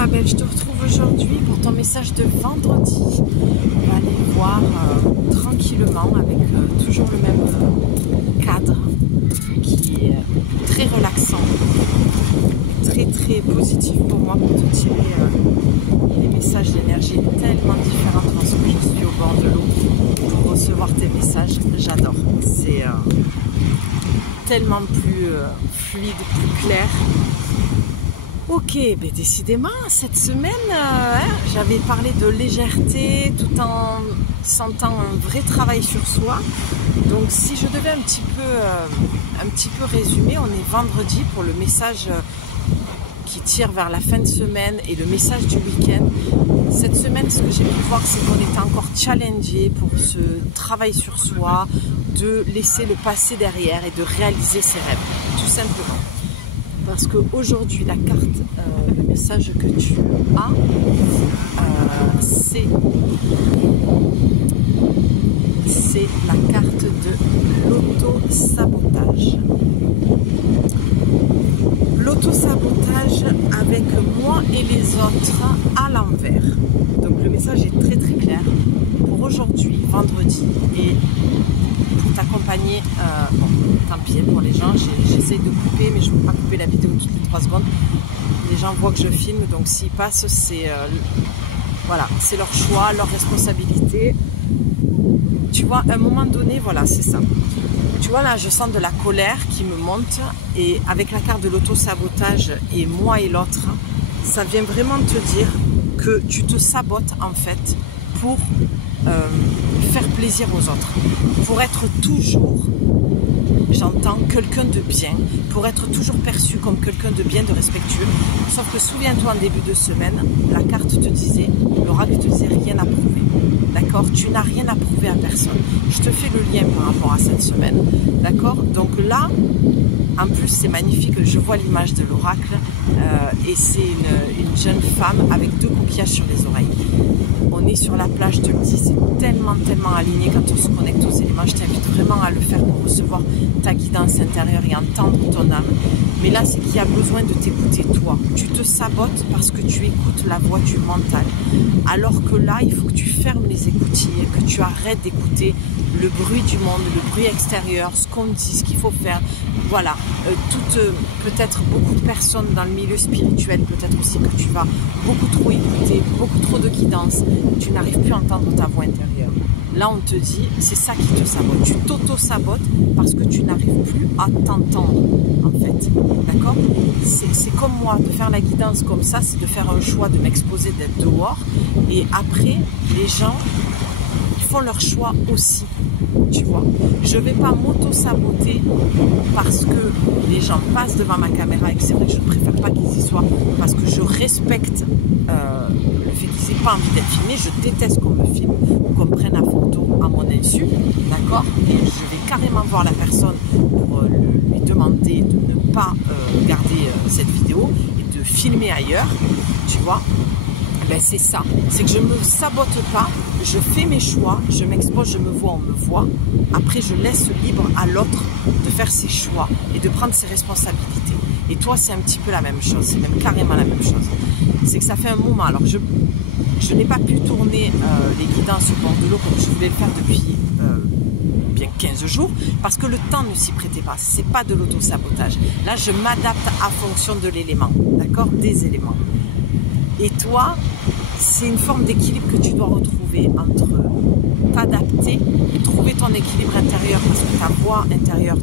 ma belle, je te retrouve aujourd'hui pour ton message de vendredi. On va aller voir tranquillement avec toujours le même cadre qui est très relaxant, très positif pour moi pour te tirer des messages d'énergie tellement différents parce que je suis au bord de l'eau pour recevoir tes messages. J'adore, c'est tellement plus fluide, plus clair. Ok, ben décidément, cette semaine, j'avais parlé de légèreté tout en sentant un vrai travail sur soi. Donc si je devais un petit peu résumer, on est vendredi pour le message qui tire vers la fin de semaine et le message du week-end. Cette semaine, ce que j'ai pu voir, c'est qu'on était encore challengé pour ce travail sur soi, de laisser le passé derrière et de réaliser ses rêves, tout simplement. Parce qu'aujourd'hui, la carte, le message que tu as, c'est la carte de l'auto-sabotage. L'auto-sabotage avec moi et les autres à l'envers. Donc le message est très clair pour aujourd'hui, vendredi, et pour t'accompagner. Bon, tant pis pour les gens, j'essaye de couper, mais je ne peux pas couper la vidéo toutes les 3 secondes. Les gens voient que je filme, donc s'ils passent, voilà, c'est leur choix, leur responsabilité. Tu vois, à un moment donné, voilà, c'est ça. Tu vois, là, je sens de la colère qui me monte, et avec la carte de l'auto-sabotage et moi et l'autre, ça vient vraiment te dire que tu te sabotes en fait pour faire plaisir aux autres, pour être toujours, j'entends, quelqu'un de bien, pour être toujours perçu comme quelqu'un de bien, de respectueux. Sauf que souviens-toi, en début de semaine, la carte te disait, l'oracle te disait rien à prouver. D'accord? Tu n'as rien à prouver à personne. Je te fais le lien par rapport à cette semaine. D'accord? Donc là, en plus, c'est magnifique. Je vois l'image de l'oracle et c'est une jeune femme avec 2 coquillages sur les oreilles. On est sur la plage, je te le dis, c'est tellement aligné quand on se connecte aux éléments. Je t'invite vraiment à le faire pour recevoir ta guidance intérieure et entendre ton âme. Mais là, c'est qu'il y a besoin de t'écouter toi. Tu te sabotes parce que tu écoutes la voix du mental. Alors que là, il faut que tu fermes les écoutilles, que tu arrêtes d'écouter le bruit du monde, le bruit extérieur, ce qu'on dit, ce qu'il faut faire. Voilà, peut-être beaucoup de personnes dans le milieu spirituel, peut-être aussi que tu vas beaucoup trop écouter, beaucoup trop de guidance, tu n'arrives plus à entendre ta voix intérieure. Là, on te dit, c'est ça qui te sabote. Tu t'auto-sabotes parce que tu n'arrives plus à t'entendre, en fait. D'accord? C'est comme moi, de faire la guidance comme ça, c'est de faire un choix, de m'exposer, d'être dehors. Et après, les gens, ils font leur choix aussi. Tu vois, je ne vais pas m'auto-saboter parce que les gens passent devant ma caméra et que c'est vrai que je ne préfère pas qu'ils y soient parce que je respecte le fait qu'ils n'aient pas envie d'être filmés. Je déteste qu'on me filme ou qu'on me prenne la photo à mon insu, d'accord? Et je vais carrément voir la personne pour lui demander de ne pas garder cette vidéo et de filmer ailleurs, tu vois. Ben c'est ça, c'est que je ne me sabote pas, je fais mes choix, je m'expose, je me vois, on me voit. Après, je laisse libre à l'autre de faire ses choix et de prendre ses responsabilités. Et toi, c'est un petit peu la même chose, c'est même carrément la même chose. C'est que ça fait un moment, alors je n'ai pas pu tourner les guidances au bord de l'eau comme je voulais le faire depuis bien 15 jours, parce que le temps ne s'y prêtait pas, c'est pas de l'auto-sabotage. Là, je m'adapte à fonction de l'élément, d'accord, des éléments. Et toi, c'est une forme d'équilibre que tu dois retrouver entre t'adapter, trouver ton équilibre intérieur parce que ta voix intérieure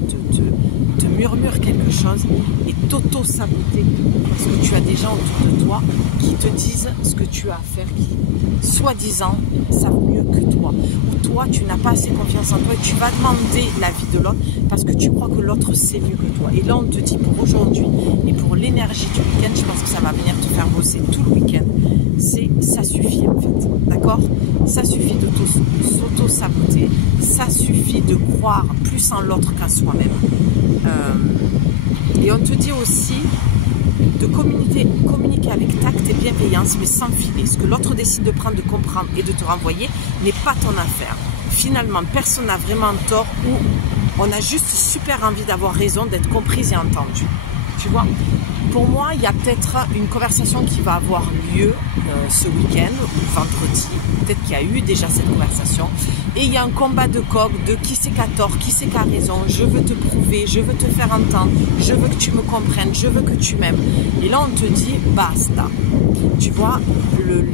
te murmure quelque chose et t'auto-saboter parce que tu as des gens autour de toi qui te disent ce que tu as à faire, qui, soi-disant, savent mieux que toi. Ou toi, tu n'as pas assez confiance en toi et tu vas demander l'avis de l'autre parce que tu crois que l'autre sait mieux que toi. Et là, on te dit pour aujourd'hui et pour l'énergie du week-end, je pense que ça va venir te faire bosser tout le week-end. Ça suffit en fait, d'accord? Ça suffit de s'auto-saboter, ça suffit de croire plus en l'autre qu'en soi-même. Et on te dit aussi de communiquer avec tact et bienveillance, mais sans filer. Ce que l'autre décide de prendre, de comprendre et de te renvoyer n'est pas ton affaire. Finalement, personne n'a vraiment tort ou on a juste super envie d'avoir raison, d'être comprise et entendue. Tu vois, pour moi, il y a peut-être une conversation qui va avoir lieu ce week-end ou vendredi. Peut-être qu'il y a eu déjà cette conversation. Et il y a un combat de coq de qui c'est qui a tort, qui c'est qui a raison. Je veux te prouver, je veux te faire entendre, je veux que tu me comprennes, je veux que tu m'aimes. Et là, on te dit basta. Tu vois,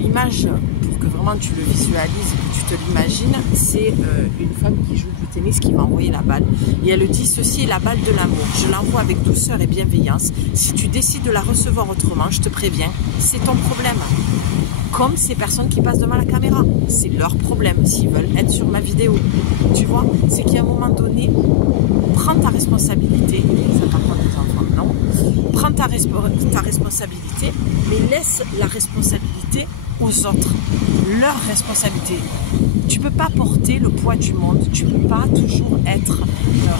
l'image, pour que vraiment tu le visualises, que tu te l'imagines, c'est une femme qui joue du tennis qui va envoyer la balle. Et elle dit, ceci est la balle de l'amour. Je l'envoie avec douceur et bienveillance. Si tu décides de la recevoir autrement, je te préviens, c'est ton problème. Comme ces personnes qui passent devant la caméra. C'est leur problème s'ils veulent être sur ma vidéo. Tu vois, c'est qu'à un moment donné, prends ta responsabilité. Ça par contre les enfants, non. Prends ta responsabilité, mais laisse la responsabilité aux autres. Leur responsabilité. Tu ne peux pas porter le poids du monde. Tu ne peux pas toujours être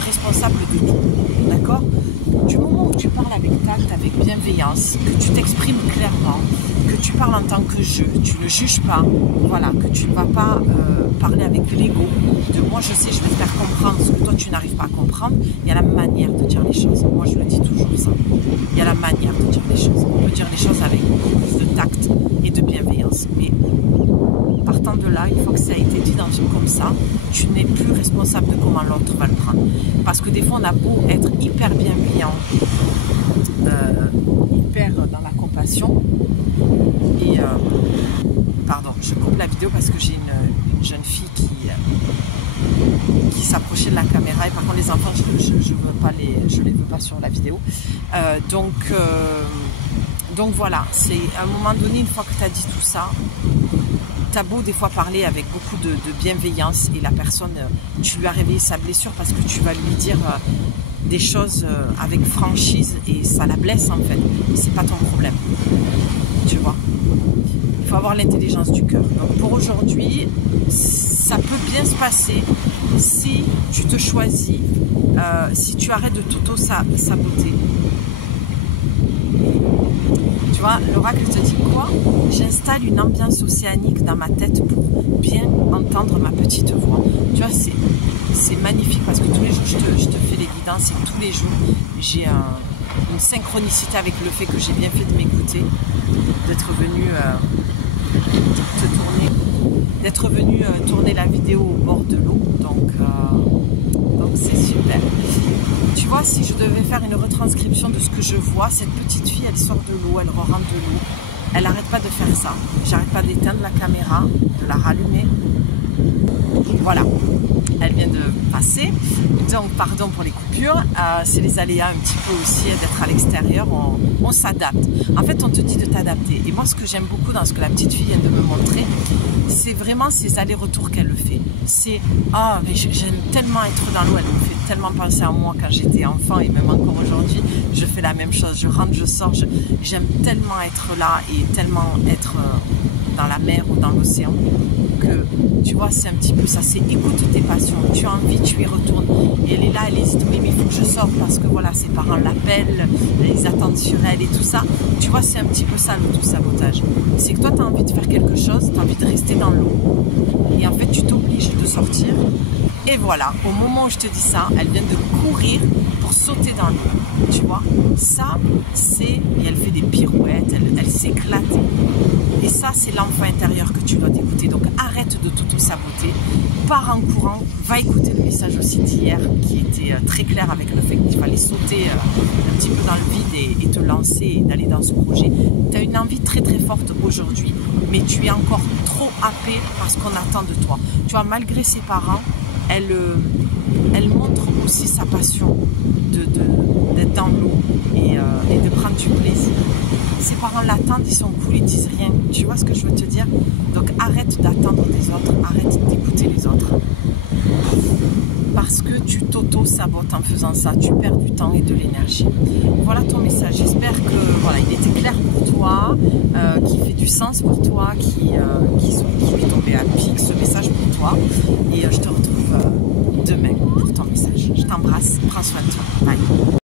responsable de tout. D'accord? Du moment où tu parles avec tact, avec bienveillance, que tu t'exprimes clairement, que tu parles en tant que je, tu ne juges pas, voilà, que tu ne vas pas parler avec l'ego, de moi je sais, je vais te faire comprendre ce que toi tu n'arrives pas à comprendre, il y a la manière de dire les choses. Moi je le dis toujours ça, il y a la manière de dire les choses. On peut dire les choses avec beaucoup plus de tact et de bienveillance, mais partant de là, une fois que ça a été dit dans une comme ça, tu n'es plus responsable de comment l'autre va le prendre. Parce que des fois, on a beau être hyper bienveillant, hyper dans la compassion, et pardon, je coupe la vidéo parce que j'ai une jeune fille qui s'approchait de la caméra, et par contre les enfants, je les veux pas sur la vidéo. Donc voilà, c'est à un moment donné, une fois que tu as dit tout ça, t'as beau des fois parler avec beaucoup de bienveillance et la personne, tu lui as réveillé sa blessure parce que tu vas lui dire des choses avec franchise et ça la blesse en fait. C'est pas ton problème, tu vois. Il faut avoir l'intelligence du cœur. Donc pour aujourd'hui, ça peut bien se passer si tu te choisis, si tu arrêtes de t'auto-saboter. Tu vois, l'oracle te dit quoi? J'installe une ambiance océanique dans ma tête pour bien entendre ma petite voix. Tu vois, c'est magnifique parce que tous les jours, je te fais les guidances et tous les jours, j'ai une synchronicité avec le fait que j'ai bien fait de m'écouter, d'être venu tourner la vidéo au bord de l'eau. Donc c'est super. Tu vois, si je devais faire une retranscription de ce que je vois, cette petite fille, elle sort de l'eau, elle rentre de l'eau. Elle n'arrête pas de faire ça. J'arrête pas d'éteindre la caméra, de la rallumer. Voilà, elle vient de passer. Donc, pardon pour les coupures. C'est les aléas un petit peu aussi d'être à l'extérieur. On s'adapte. En fait, on te dit de t'adapter. Et moi, ce que j'aime beaucoup dans ce que la petite fille vient de me montrer, c'est vraiment ces allers-retours qu'elle fait. C'est « Ah, mais j'aime tellement être dans l'eau. » Elle me fait tellement penser à moi quand j'étais enfant et même encore aujourd'hui. Je fais la même chose. Je rentre, je sors. J'aime tellement être là et tellement être dans la mer ou dans l'océan que, tu vois, c'est un petit peu ça. C'est écoute tes passions. Tu as envie, tu y retournes. Et elle est là, elle hésite. Oui, mais il faut que je sorte parce que voilà, ses parents l'appellent, ils attendent sur elle et tout ça. Tu vois, c'est un petit peu ça l'auto-sabotage. C'est que toi, tu as envie de faire quelque chose, tu as envie de rester dans l'eau. Et en fait, tu t'obliges de sortir. Et voilà, au moment où je te dis ça, elle vient de courir pour sauter dans l'eau. Tu vois, ça, c'est... Et elle fait des pirouettes, elle s'éclate. Et ça, c'est l'enfant intérieur que tu dois t'écouter. Donc, arrête de t'auto-saboter. Pars en courant. Va écouter le message aussi d'hier qui était très clair avec le fait qu'il fallait sauter un petit peu dans le vide et te lancer et d'aller dans ce projet. Tu as une envie très très forte aujourd'hui, mais tu es encore trop happé par ce qu'on attend de toi. Tu vois, malgré ses parents, elle montre aussi sa passion d'être dans l'eau et de prendre du plaisir. Ses parents l'attendent, ils sont cool, ils disent rien. Tu vois ce que je veux te dire? Donc arrête d'attendre des autres, arrête d'écouter les autres. Parce que tu t'auto-sabotes en faisant ça, tu perds du temps et de l'énergie. Voilà ton message. J'espère que voilà, il était clair pour toi, qui fait du sens pour toi, qui est tombé à pic ce message pour toi. Et je te retrouve demain pour ton message. Je t'embrasse, prends soin de toi. Bye.